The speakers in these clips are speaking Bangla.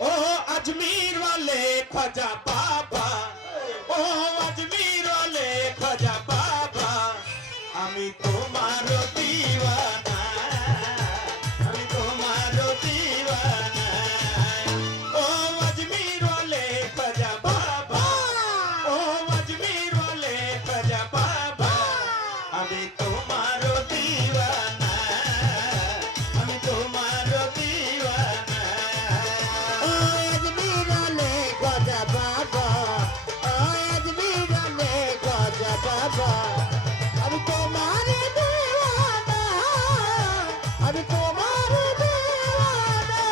ओ अजमीर वाले ख्वाजा बाबा ओ अजमीर वाले ख्वाजा बाबा আমি তোমার দিওয়ানা আমি তোমার দিওয়ানা ও अजमीर वाले ख्वाजा बाबा ओ अजमीर वाले ख्वाजा बाबा আমি তোমার দিওয়ানা আমি তোমার দিওয়ানা ও আজমির আলে গজা বাবা ও আজমির আলে গজা বাবা আমি তোমার দিওয়ানা আমি তোমার দিওয়ানা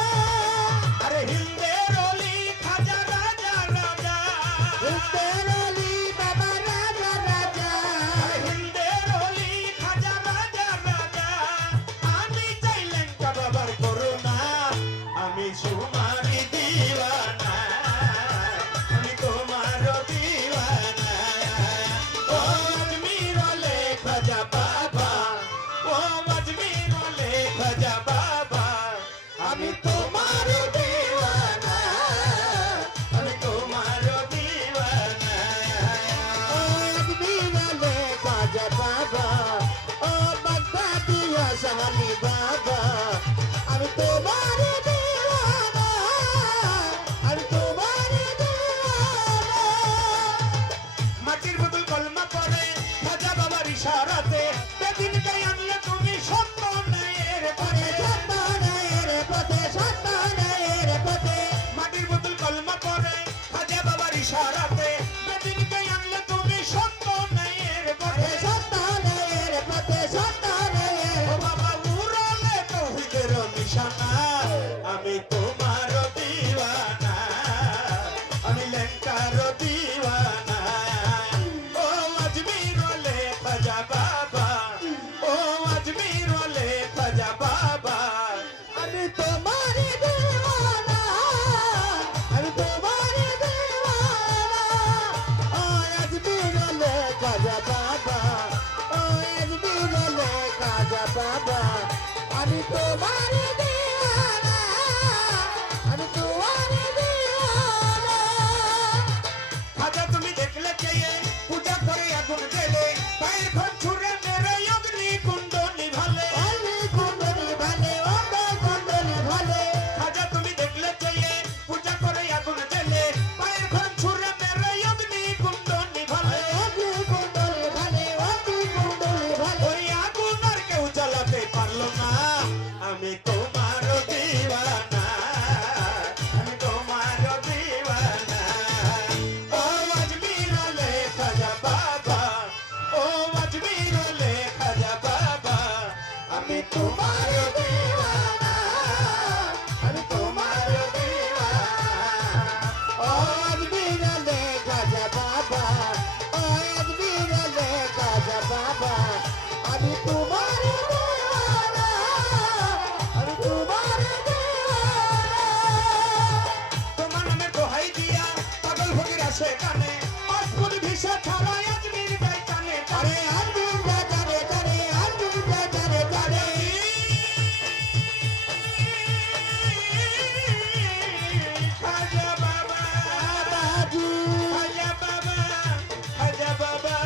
अरे हिंदेर ओली खाजा राजा राजा হিন্দের অলি বাবা রাজা রাজা अरे हिंदेर ओली खाजा राजा राजा আমি চাইলেন কাবার করুণা আমি সুমারি দিওয়ানা আমি তোমার দিওয়ানা ও अजमीर वाले ख्वाजा बाबा ও अजमीर वाले ख्वाजा बाबा আমি তোমার দিওয়ানা আমি তোমার দিওয়ানা ও আজমির আলে গজা বাবা ও বাগদাদিয়া সাহালি বাবা আমি তোমার দিওয়ানা আমি তোমার দিওয়ানা মাটির বোতল কলমা পড়ে খাজা বাবার ইশারাতে বেদিন গাই আনলে তুমি সত্য ন্যায়ের পথে মাটির বোতল কলমা পড়ে খাজা বাবার ইশারাতে বেদিন গাই আনলে তুমি সত্য ন্যায়ের পথে ও বাবা উড়ালে তৌহিদের নিশানা আমি তোমার দিওয়ানা আমি লেঙ্কার দিওয়ানা ও अजमीर वाले ख्वाजा बाबा ओ अजमीर वाले ख्वाजा बाबा আমি তোমার দিওয়ানা আমি তোমার দিওয়ানা ও আজমির আলে গজা বাবা ও আজমির আলে গজা বাবা আমি তোমার দিওয়ানা আমি তোমার দিওয়ানা খাজা তুমি দেখলে চেয়ে পূজা করে আগুন গেলে পায়ের ঘর ছুঁড়ে মেরে অগ্নি কুণ্ড নিভালে অলি কুণ্ডলি ভালে অঙ্গ কুণ্ডলি ভালে খাজা তুমি দেখলে চেয়ে পূজা করে আগুন গেলে পায়ের ঘর ছুঁড়ে মেরে অগ্নি কুণ্ড নিভালে অলি কুণ্ডলি ভালে অলি কুণ্ডলি ভালে ওই আগুন আর কেউ জ্বালাতে পারলো না আমি তোমার দিওয়ানা আমি তোমার দিওয়ানা ও अजमीर वाले ख्वाजा बाबा ও अजमीर वाले ख्वाजा बाबा আমি তোমার দিওয়ানা আমি তোমার দিওয়ানা ও আজমির আলে গজা বাবা ও আজমির আলে গজা বাবা আমি তোমার দিওয়ানা আমি তোমার দিওয়ানা তোমার নামে দোহাই দিয়া পাগল ফকির আসে কানে পাসপোর্ট ভিসা ছাড়া अजमीर যায় কানে আরে আজমির বাজারে জারে আজমির বাজারে জারে খাজা বাবা বাবাজি খাজা বাবা খাজা বাবা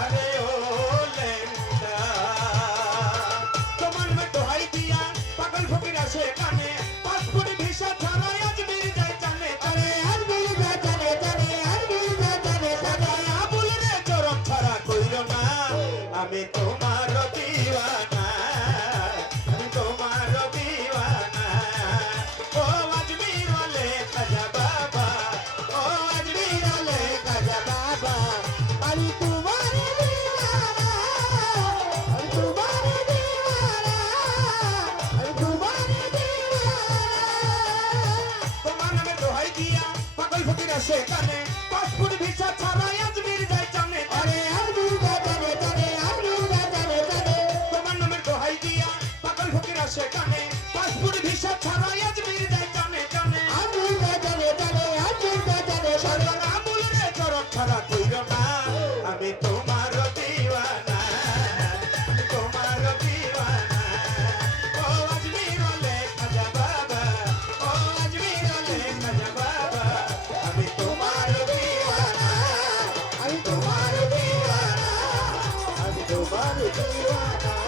আরে ও লেঙ্গা তোমার নামে দোহাই দিয়া পাগল ফকির আসে কানে পাসপোর্ট ভিসা ছাড়া अजमीर যায় কানে আরে আজমির বাজারে জারে আজমির বাজারে জারে আবুল রে চরম ছাড়া কইরো না আমি তোমার দিওয়ানা আমি তোমার দিওয়ানা ও अजमीर वाले ख्वाजा बाबा ও अजमीर वाले গজা বাবা আমি তোমার দিওয়ানা আমি তোমার দিওয়ানা আমি তোমার দিওয়ানা তোমার নামে দোহাই দিয়া পাগল ফকির আসে কানে পাসপোর্ট ভিসা ছাড়া अजमीर যায় জানে আরে আজমির বাজারে জারে আজমির বাজারে জারে তোমার নামে দোহাই দিয়া পাগল ফকির আসে কানে পাসপোর্ট ভিসা ছাড়া अजमीर যায় জানে জানে আজমির বাজারে জারে আজমির বাজারে জারে সরকার আবুল রে চরম ছাড়া কইরো না আমি তোমার দিওয়ানা আমি তোমার দিওয়ানা ও अजमीर वाले ख्वाजा बाबा ও अजमीर वाले তোমার দিওয়ানা